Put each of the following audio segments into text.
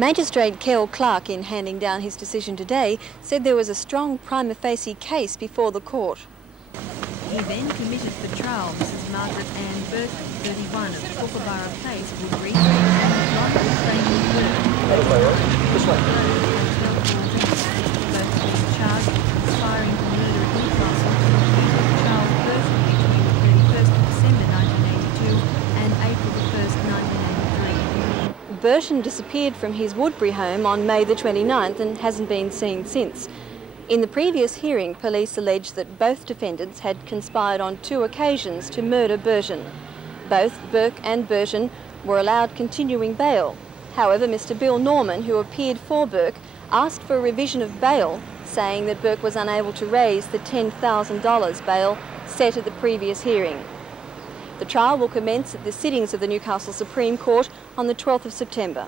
Magistrate Kel Clark, in handing down his decision today, said there was a strong prima facie case before the court. He then committed for trial Mrs Margaret Ann Burke, 31, of Kookaburra Place, Woodbury, and Ronald Franklin Burke. This way. Both was charged with conspiring to murder at Newcastle and Charles Burton between the 31st of December 1982 and April the 1st, 1983. Burton disappeared from his Woodbury home on May the 29th and hasn't been seen since. In the previous hearing, police alleged that both defendants had conspired on 2 occasions to murder Burton. Both Burke and Burton were allowed continuing bail. However, Mr Bill Norman, who appeared for Burke, asked for a revision of bail, saying that Burke was unable to raise the $10,000 bail set at the previous hearing. The trial will commence at the sittings of the Newcastle Supreme Court on the 12th of September.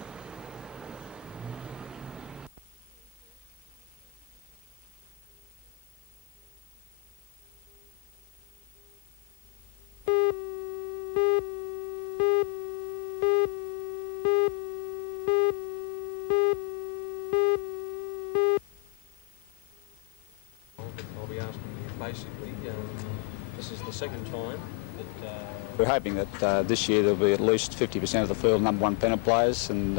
Basically, this is the second time that... We're hoping that this year there'll be at least 50% of the field #1 pennant players, and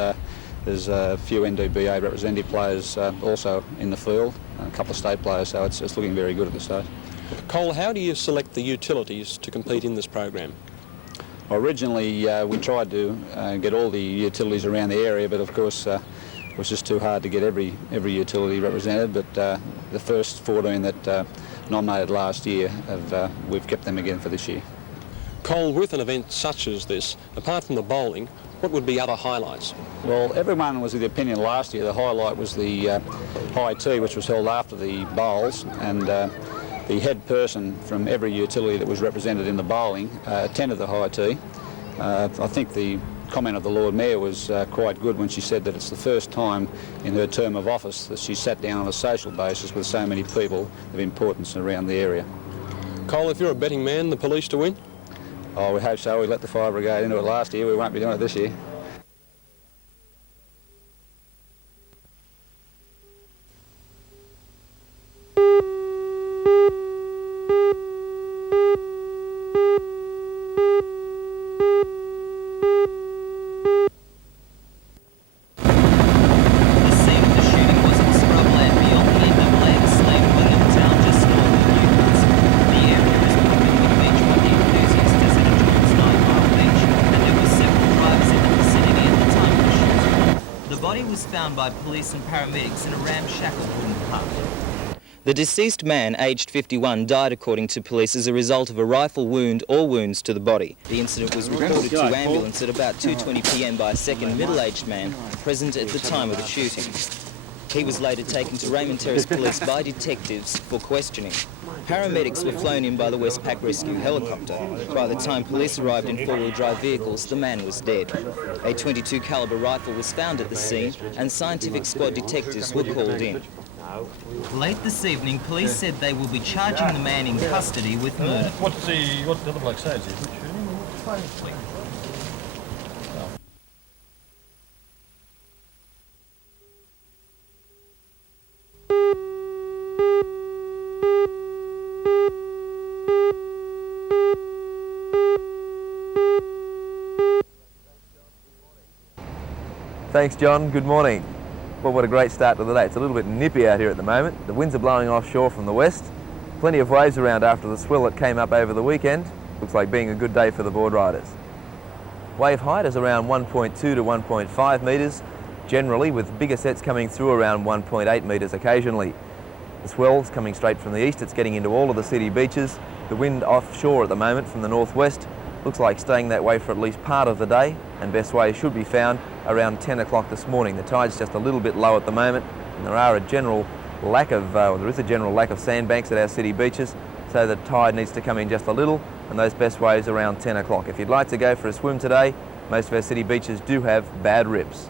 there's a few NDBA representative players also in the field, and a couple of state players, so it's looking very good at this stage. Cole, how do you select the utilities to compete in this program? Well, originally we tried to get all the utilities around the area, but of course it was just too hard to get every utility represented, but the first 14 that nominated last year, we've kept them again for this year. Cole, with an event such as this, apart from the bowling, what would be other highlights? Well, everyone was of the opinion last year the highlight was the high tea, which was held after the bowls, and the head person from every utility that was represented in the bowling attended the high tea. I think the comment of the Lord Mayor was quite good when she said that it's the first time in her term of office that she sat down on a social basis with so many people of importance around the area. Cole, if you're a betting man, the police to win? Oh, we hope so. We let the fire brigade into it last year. We won't be doing it this year. Found by police and paramedics in a ramshackle wooden hut. The deceased man, aged 51, died according to police as a result of a rifle wound or wounds to the body. The incident was reported to ambulance at about 2:20 p.m. by a second middle-aged man present at the time of the shooting. He was later taken to Raymond Terrace Police by detectives for questioning. Paramedics were flown in by the Westpac Rescue helicopter. By the time police arrived in four-wheel drive vehicles, the man was dead. A .22 calibre rifle was found at the scene and scientific squad detectives were called in. Late this evening, police said they will be charging the man in custody with murder. What did the other bloke say? Is he shooting? Thanks, John. Good morning. Well, what a great start to the day. It's a little bit nippy out here at the moment. The winds are blowing offshore from the west. Plenty of waves around after the swell that came up over the weekend. Looks like being a good day for the board riders. Wave height is around 1.2 to 1.5 metres, generally, with bigger sets coming through around 1.8 metres occasionally. The swell's coming straight from the east. It's getting into all of the city beaches. The wind offshore at the moment from the northwest looks like staying that way for at least part of the day, and best waves should be found around 10 o'clock this morning. The tide's just a little bit low at the moment, and there is a general lack of sandbanks at our city beaches, so the tide needs to come in just a little, and those best waves around 10 o'clock. If you'd like to go for a swim today, most of our city beaches do have bad rips.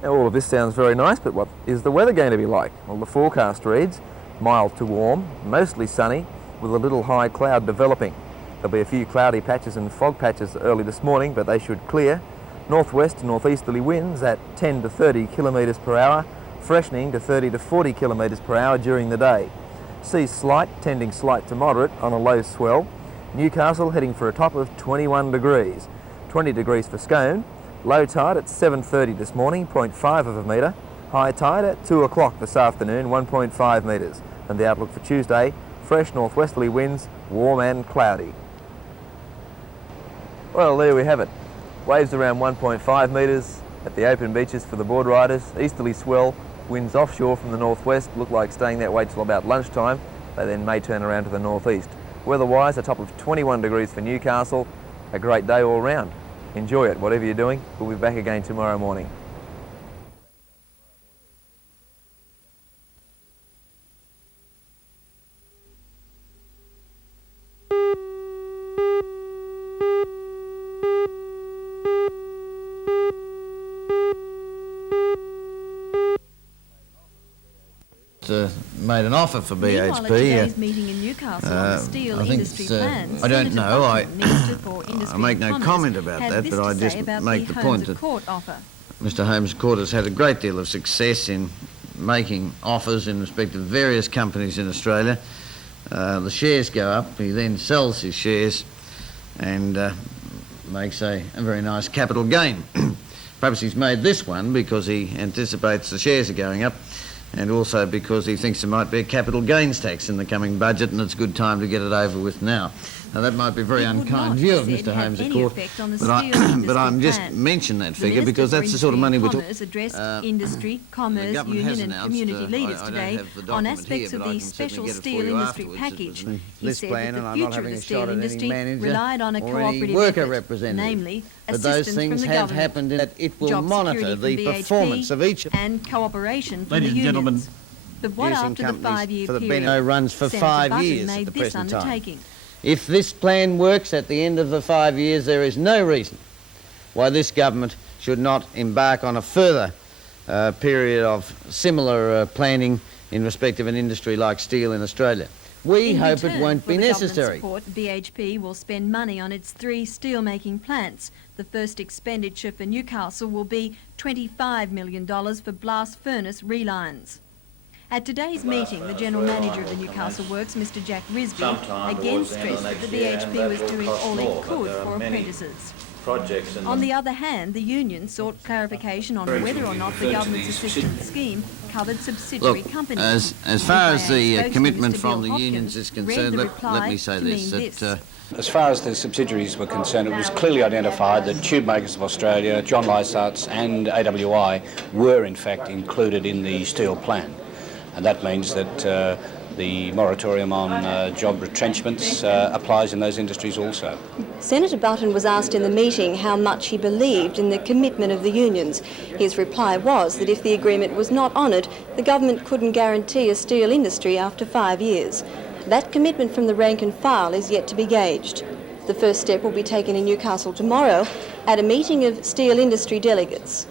Now, all of this sounds very nice, but what is the weather going to be like? Well, the forecast reads mild to warm, mostly sunny, with a little high cloud developing. There'll be a few cloudy patches and fog patches early this morning, but they should clear. Northwest to northeasterly winds at 10 to 30 kilometres per hour, freshening to 30 to 40 kilometres per hour during the day. Seas slight, tending slight to moderate on a low swell. Newcastle heading for a top of 21 degrees. 20 degrees for Scone. Low tide at 7:30 this morning, 0.5 of a metre. High tide at 2 o'clock this afternoon, 1.5 metres. And the outlook for Tuesday, fresh northwesterly winds, warm and cloudy. Well, there we have it. Waves around 1.5 metres at the open beaches for the board riders. Easterly swell, winds offshore from the northwest look like staying that way till about lunchtime. They then may turn around to the northeast. Weather-wise, a top of 21 degrees for Newcastle. A great day all round. Enjoy it, whatever you're doing. We'll be back again tomorrow morning. Made an offer for Meanwhile, at BHP. today's meeting in Newcastle on the steel I think industry plans, I don't Senator know. Button, Minister for I Industry make and no Commerce, comment about had that, this but to I say just about make the Holmes point of that Court offer. Mr Holmes Court has had a great deal of success in making offers in respect of various companies in Australia. The shares go up, he then sells his shares and makes a very nice capital gain. Perhaps he's made this one because he anticipates the shares are going up, and also because he thinks there might be a capital gains tax in the coming budget, and it's a good time to get it over with now. Now, that might be a very unkind view of Mr Holmes Court, but I'm just mention that figure because that's the sort of money we're talking about. Addressed industry, commerce, union and community leaders today on aspects of the special steel industry package. He said that the future of the steel industry relied on a cooperative effort, namely assistance from the government, happened in that it will job monitor security the from performance of each and cooperation from Ladies the and gentlemen, unions. But what using after the companies 5-year for the period? Benno runs for Senator 5 Button years made at the this present time. undertaking. If this plan works at the end of the 5 years, there is no reason why this government should not embark on a further period of similar planning in respect of an industry like steel in Australia. We In hope it return won't for be the government necessary. support, BHP will spend money on its 3 steel-making plants. The first expenditure for Newcastle will be $25 million for blast furnace relines. At today's meeting, the General Manager of the Newcastle Works, Mr Jack Risby, again stressed that the BHP was doing all it could for apprentices. On the other hand, the union sought clarification on whether or not the government's assistance scheme covered subsidiary Look, companies. as far as the spokesman commitment Mr. from Bill the unions Hopkins is read concerned, the let reply me say to this, mean that As far as the subsidiaries were concerned, it was clearly identified that Tube Makers of Australia, John Lysart's and AWI were in fact included in the steel plan. And that means that the moratorium on job retrenchments applies in those industries also. Senator Button was asked in the meeting how much he believed in the commitment of the unions. His reply was that if the agreement was not honoured, the government couldn't guarantee a steel industry after 5 years. That commitment from the rank and file is yet to be gauged. The first step will be taken in Newcastle tomorrow at a meeting of steel industry delegates.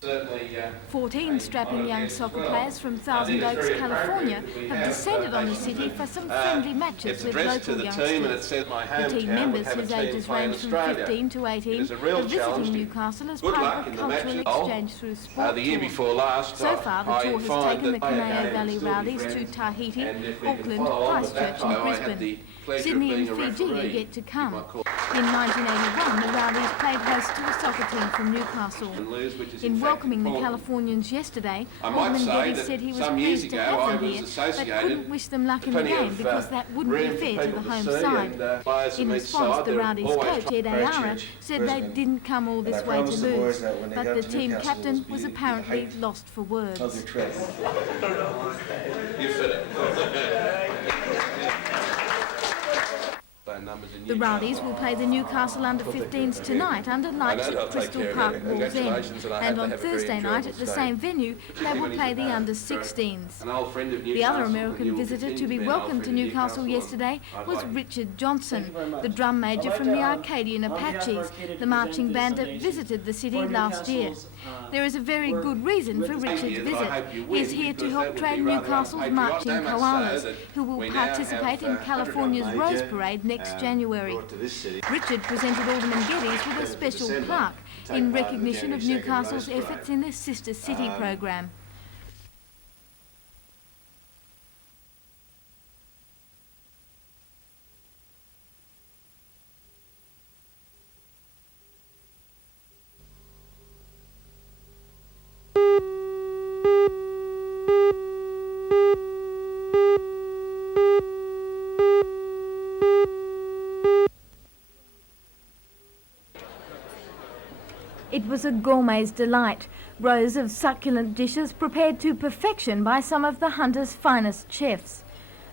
Certainly, 14 strapping young soccer players from Thousand Oaks, California have descended on the city for some friendly matches with local youngsters. The team members, whose ages range from 15 to 18, are visiting Newcastle as part of a cultural exchange through sport the year tour. before last, So far, the tour has taken the Comeau Valley Rowdies to Tahiti, Auckland, Christchurch and Brisbane. Sydney and Fiji are yet to come. In 1981, the Rowdies played host to a soccer team from Newcastle. In welcoming the Californians yesterday, Alderman Getty said he was pleased to have them here, but couldn't wish them luck in the game because that wouldn't be fair to the home side. In response, the Rowdies coach, Ed Ayara, said they didn't come all this way to lose, but the team captain was apparently lost for words. The Rowdies will play the Newcastle under-15s tonight under lights at Crystal Park, Wall's End, and on Thursday night at the same venue they will play the under-16s. The other American visitor to be welcomed to Newcastle yesterday was Richard Johnson, the drum major from the Arcadian Apaches, the marching band that visited the city last year. There is a very good reason for Richard's visit. He is here to help train Newcastle's marching koalas, who will participate in California's Rose Parade next January. Richard presented Alderman Geddes with a special plaque in recognition of Newcastle's efforts in the Sister City program. It was a gourmet's delight, rows of succulent dishes prepared to perfection by some of the hunter's finest chefs.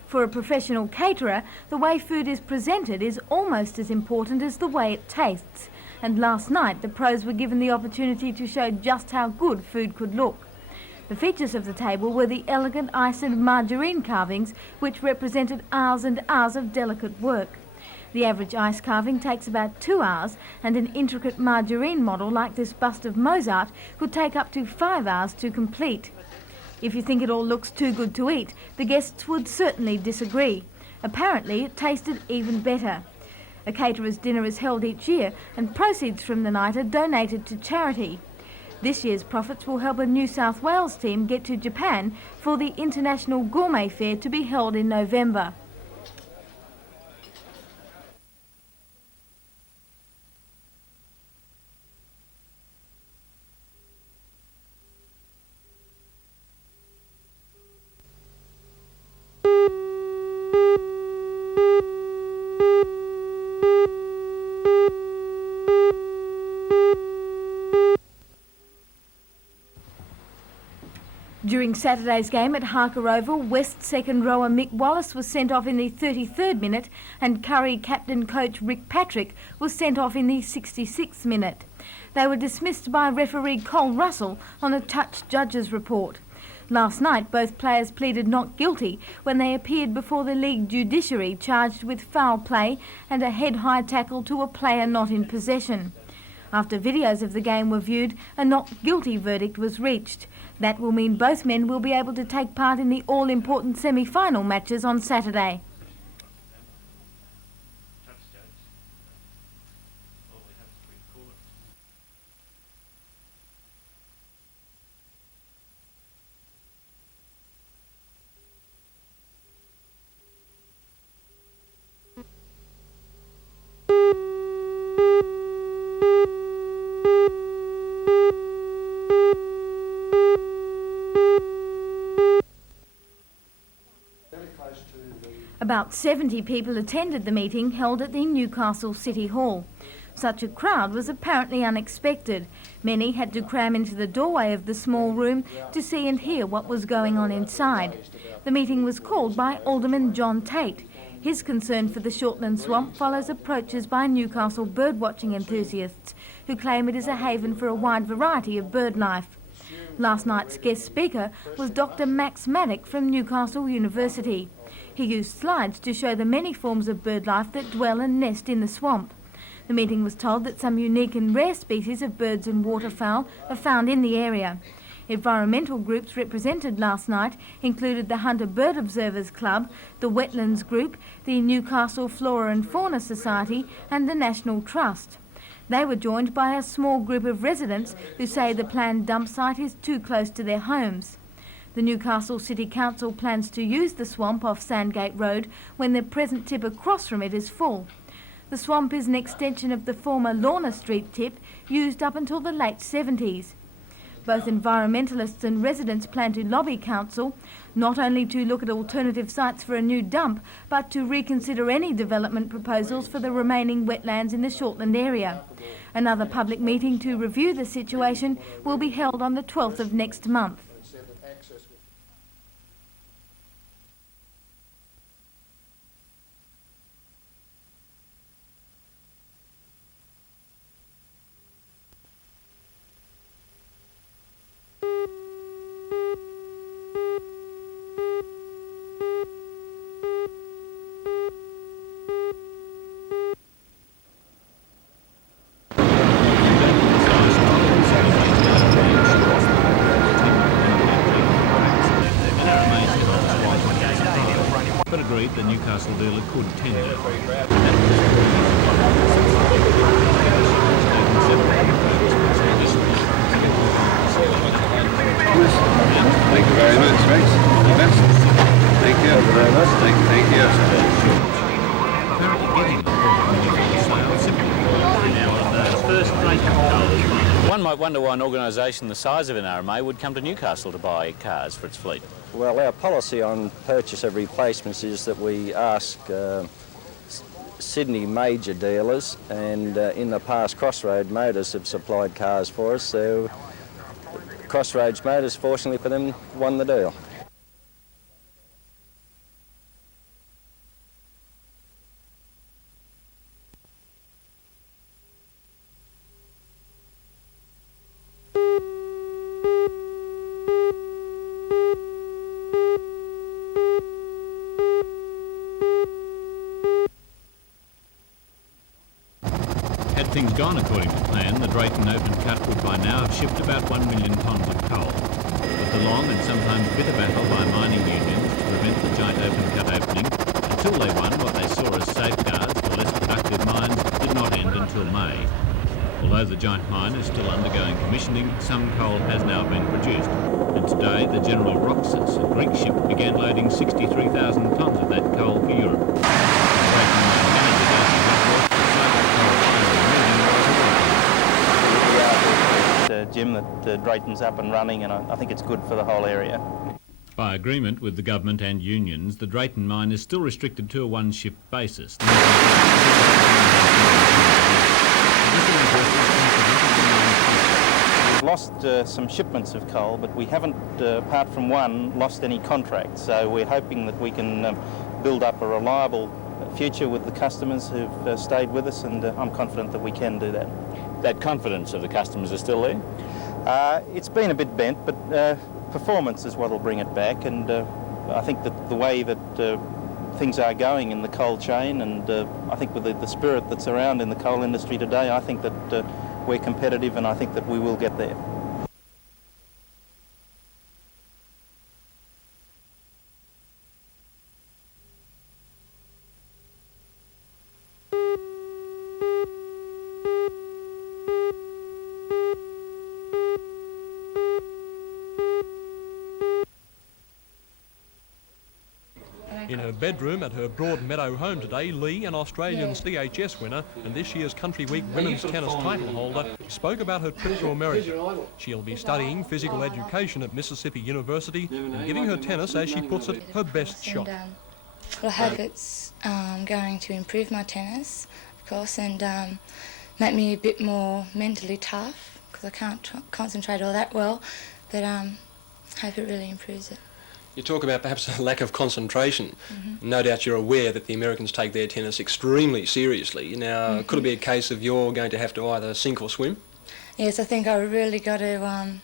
For a professional caterer, the way food is presented is almost as important as the way it tastes, and last night the pros were given the opportunity to show just how good food could look. The features of the table were the elegant ice and margarine carvings, which represented hours and hours of delicate work. The average ice carving takes about 2 hours, and an intricate margarine model like this bust of Mozart could take up to 5 hours to complete. If you think it all looks too good to eat, the guests would certainly disagree. Apparently, it tasted even better. A caterer's dinner is held each year, and proceeds from the night are donated to charity. This year's profits will help a New South Wales team get to Japan for the International Gourmet Fair to be held in November. During Saturday's game at Harker Oval, West second rower Mick Wallace was sent off in the 33rd minute and Curry captain coach Rick Patrick was sent off in the 66th minute. They were dismissed by referee Cole Russell on a touch judge's report. Last night, both players pleaded not guilty when they appeared before the league judiciary charged with foul play and a head-high tackle to a player not in possession. After videos of the game were viewed, a not guilty verdict was reached. That will mean both men will be able to take part in the all-important semi-final matches on Saturday. About 70 people attended the meeting held at the Newcastle City Hall. Such a crowd was apparently unexpected. Many had to cram into the doorway of the small room to see and hear what was going on inside. The meeting was called by Alderman John Tate. His concern for the Shortland Swamp follows approaches by Newcastle birdwatching enthusiasts who claim it is a haven for a wide variety of bird life. Last night's guest speaker was Dr. Max Maddock from Newcastle University. He used slides to show the many forms of bird life that dwell and nest in the swamp. The meeting was told that some unique and rare species of birds and waterfowl are found in the area. Environmental groups represented last night included the Hunter Bird Observers Club, the Wetlands Group, the Newcastle Flora and Fauna Society and the National Trust. They were joined by a small group of residents who say the planned dump site is too close to their homes. The Newcastle City Council plans to use the swamp off Sandgate Road when the present tip across from it is full. The swamp is an extension of the former Lorna Street tip used up until the late 70s. Both environmentalists and residents plan to lobby council not only to look at alternative sites for a new dump, but to reconsider any development proposals for the remaining wetlands in the Shortland area. Another public meeting to review the situation will be held on the 12th of next month. agreed the Newcastle dealer could tender. Thank you very much, Rex. Thank you very much. Thank you. Apparently getting the sale simply now on those first rate cars. One might wonder why an organisation the size of an RMA would come to Newcastle to buy cars for its fleet. Well, our policy on purchase of replacements is that we ask Sydney major dealers, and in the past Crossroads Motors have supplied cars for us, so Crossroads Motors, fortunately for them, won the deal. Had things gone according to plan, the Drayton open cut would by now have shipped about 1 million tonnes of coal. But the long and sometimes bitter battle by mining unions to prevent the giant open cut opening, until they won what they saw as safeguards for less productive mines, did not end until May. Although the giant mine is still undergoing commissioning, some coal has now been produced. And today, the General Roxas, a Greek ship, began loading 63,000 tonnes of that coal for Europe. Jim, that Drayton's up and running, and I think it's good for the whole area. By agreement with the government and unions, the Drayton mine is still restricted to a one-shift basis. We've lost some shipments of coal, but we haven't, apart from one, lost any contracts. So we're hoping that we can build up a reliable future with the customers who've stayed with us, and I'm confident that we can do that. That confidence of the customers is still there? It's been a bit bent, but performance is what will bring it back, and I think that the way that things are going in the coal chain, and I think with the spirit that's around in the coal industry today, I think that we're competitive, and I think that we will get there. In her bedroom at her Broadmeadow home today, Lee, an Australian CHS winner and this year's Country Week women's tennis title holder, spoke about her trip to America. She'll be studying physical education at Mississippi University and giving her tennis, as she puts it, her best shot. Well, I hope it's going to improve my tennis, of course, and make me a bit more mentally tough, because I can't concentrate all that well, but hope it really improves it. You talk about perhaps a lack of concentration. No doubt you're aware that the Americans take their tennis extremely seriously. Now, could it be a case of you're going to have to either sink or swim? Yes, I think I really got to,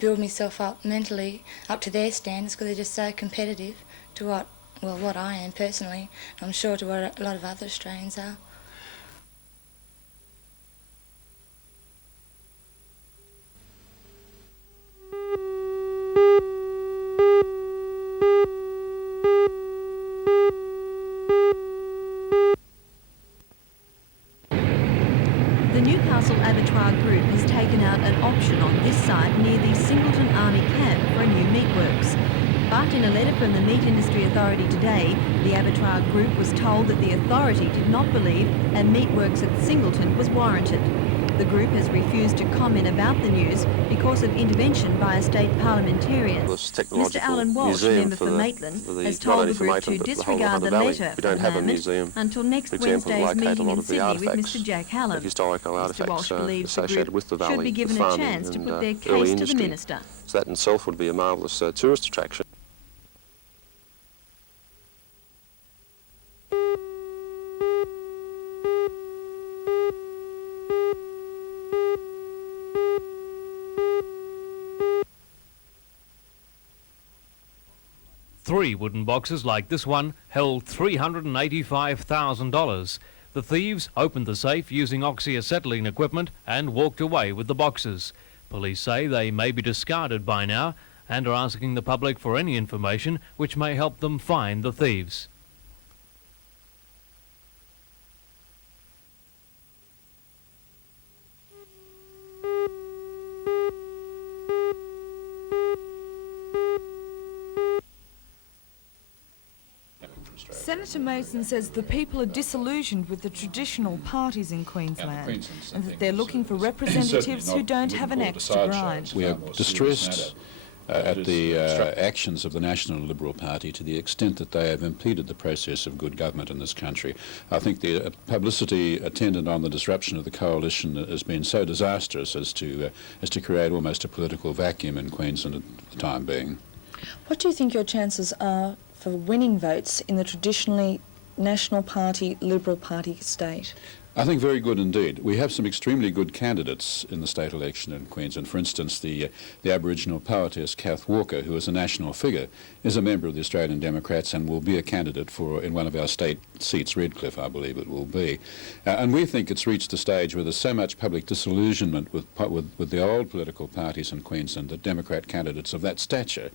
build myself up mentally up to their standards, because they're just so competitive to what I am personally. I'm sure to what a lot of other Australians are. The Newcastle Abattoir Group has taken out an option on this site near the Singleton Army Camp for a new meatworks. But in a letter from the Meat Industry Authority today, the Abattoir Group was told that the authority did not believe a meatworks at Singleton was warranted. The group has refused to comment about the news because of intervention by a state parliamentarian. Mr Alan Walsh, member for Maitland, has told the group to disregard the letter for the moment until next Wednesday's meeting in Sydney with Mr Jack Hallam. Mr Walsh believes the group should be given a chance to put their case to the minister. So that in itself would be a marvellous tourist attraction. Three wooden boxes like this one held $385,000. The thieves opened the safe using oxyacetylene equipment and walked away with the boxes. Police say they may be discarded by now and are asking the public for any information which may help them find the thieves. Senator Mason says the people are disillusioned with the traditional parties in Queensland and that they're looking for representatives who don't have an axe to grind. We are distressed at the actions of the National Liberal Party to the extent that they have impeded the process of good government in this country. I think the publicity attendant on the disruption of the coalition has been so disastrous as to create almost a political vacuum in Queensland at the time being. What do you think your chances are for winning votes in the traditionally National Party, Liberal Party state? I think very good indeed. We have some extremely good candidates in the state election in Queensland. For instance, the Aboriginal poetess Kath Walker, who is a national figure, is a member of the Australian Democrats and will be a candidate in one of our state seats, Redcliffe, I believe it will be. And we think it's reached a stage where there's so much public disillusionment with the old political parties in Queensland that Democrat candidates of that stature,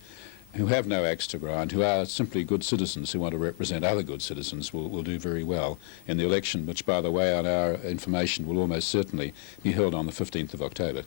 who have no axe to grind, who are simply good citizens who want to represent other good citizens, will do very well in the election, which, by the way, on our information, will almost certainly be held on the 15th of October.